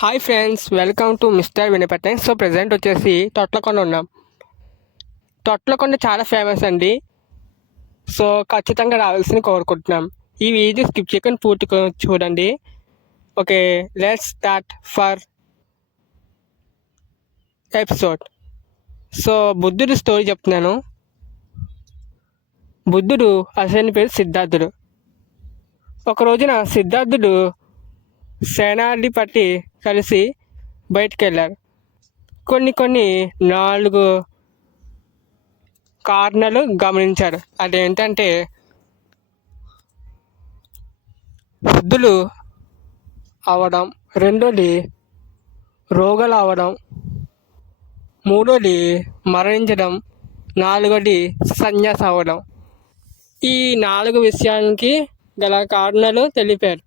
Hi friends, welcome to mister వినపట్నం. So present వచ్చేసి తొట్లకొండ ఉన్నాం. తొట్లకొండ చాలా ఫేమస్ అండి. సో ఖచ్చితంగా రావాల్సింది కోరుకుంటున్నాం. ఈ వీడియో స్కిప్ చేయకుండా పూర్తిగా చూడండి. Okay, let's start for episode. So బుద్ధుడు స్టోరీ చెప్తున్నాను. బుద్ధుడు అసలు పేరు సిద్ధార్థుడు. ఒక రోజున సిద్ధార్థుడు సేనాధిపతి కలిసి బయటికి వెళ్ళారు. కొన్ని 4 కారణాలు గమనించారు. అదేంటంటే వృద్ధులు అవడం, రెండోది రోగాలు అవడం, మూడోది మరణించడం, నాలుగోది సన్యాసం అవ్వడం. ఈ 4 విషయానికి గల కారణాలు తెలిపారు.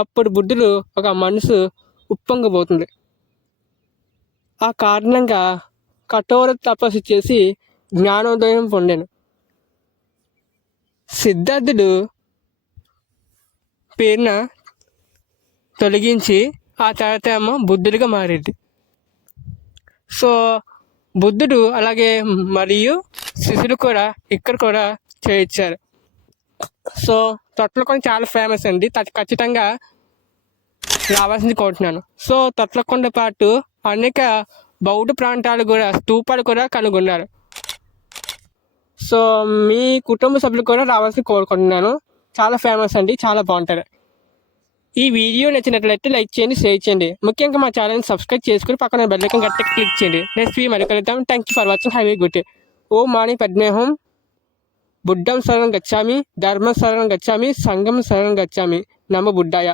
అప్పుడు బుద్ధుడు ఒక మనసు ఉప్పొంగిపోతుంది. ఆ కారణంగా కఠోర తపస్సు చేసి జ్ఞానోదయం పొందాను. సిద్ధార్థుడు పేరున తొలగించి ఆ తర్వాత ఏమో బుద్ధుడిగా మారేది. సో బుద్ధుడు అలాగే మరియు శిష్యులు కూడా ఇక్కడ కూడా చేయించారు. సో తొట్లకొండ చాలా ఫేమస్ అండి. ఖచ్చితంగా రావాల్సింది కోరుతున్నాను. సో తొట్లకొండ పాటు అనేక బౌద్ధ ప్రాంతాలు కూడా స్తూపాలు కూడా కనుగొన్నారు. సో మీ కుటుంబ సభ్యులు కూడా రావాల్సింది కోరుకుంటున్నాను. చాలా ఫేమస్ అండి, చాలా బాగుంటుంది. ఈ వీడియో నచ్చినట్లయితే లైక్ చేయండి, షేర్ చేయండి. ముఖ్యంగా మా ఛానల్ని సబ్స్క్రైబ్ చేసుకుని పక్కన బెల్ ఐకాన్ గట్టిగా క్లిక్ చేయండి. నెక్స్ట్ వీడియో మరి కలుద్దాం. Thank you for watching. Have a good day. ఓం మాని పద్మేహం. బుద్ధం శరణం గచ్చామి, ధర్మం శరణం గచ్చామి, సంఘం శరణం గచ్చామి. నమో బుద్ధాయ.